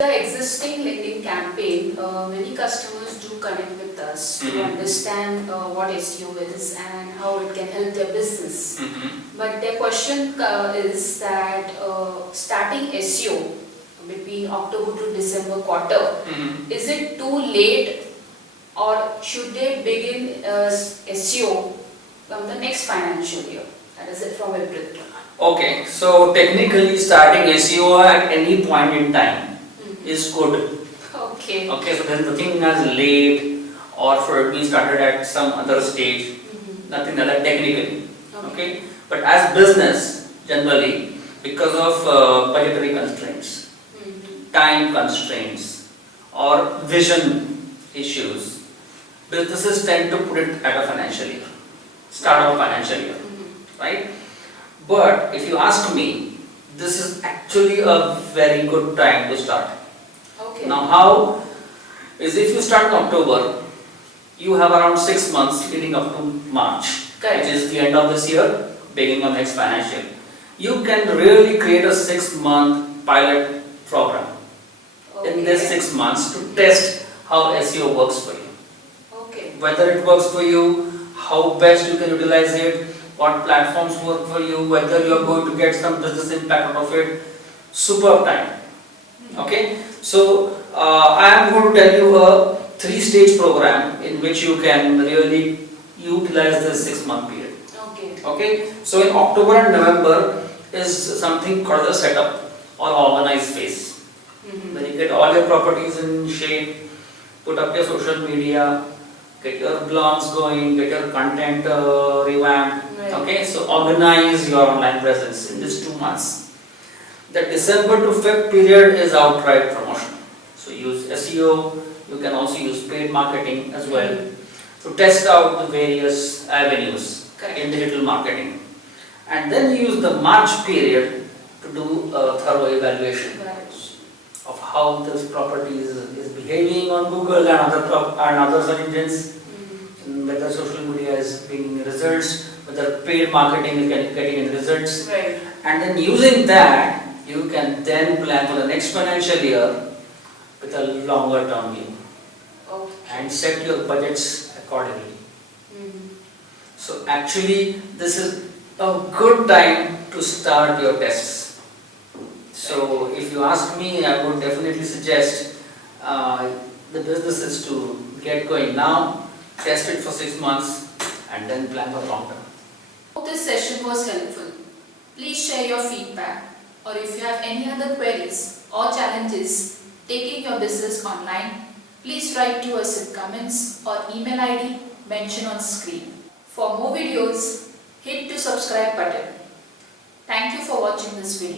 The existing LinkedIn campaign, many customers do connect with us to understand what SEO is and how it can help their business. But their question is that starting SEO between October to December quarter, is it too late or should they begin SEO from the next financial year? That is it from April. Okay, so technically starting SEO at any point in time is good. Okay. Okay, so there's nothing as late or for it being started at some other stage, nothing like that technically. Okay, but as business generally, because of budgetary constraints, time constraints, or vision issues, businesses tend to put it at a financial year, start of financial year, right? But if you ask me, this is actually a very good time to start. Okay. Now how is, if you start in October, you have around 6 months leading up to March, Correct. which is the end of this year, beginning of next financial. You can really create a 6-month pilot program in this 6 months to test how SEO works for you. Okay. Whether it works for you, how best you can utilize it, what platforms work for you, whether you are going to get some business impact out of it. Superb time. Okay, so I am going to tell you a 3-stage program in which you can really utilize this 6-month period. Okay. Okay, so in October and November is something called the setup or organized phase. When you get all your properties in shape, put up your social media, get your blogs going, get your content revamped. Right. Okay, so organize your online presence in these 2 months. The December to Feb period is outright promotion. So use SEO, you can also use paid marketing as well to test out the various avenues in digital marketing. And then use the March period to do a thorough evaluation of how this property is behaving on Google and other search engines, whether social media is bringing results, whether paid marketing is getting in results. Right. And then using that, you can then plan for the next financial year with a longer term view and set your budgets accordingly. So actually this is a good time to start your tests. So if you ask me, I would definitely suggest the businesses to get going now, test it for 6 months and then plan for long term. Hope this session was helpful. Please share your feedback, or if you have any other queries or challenges taking your business online, please write to us in comments or email ID mentioned on screen. For more videos, hit the subscribe button. Thank you for watching this video.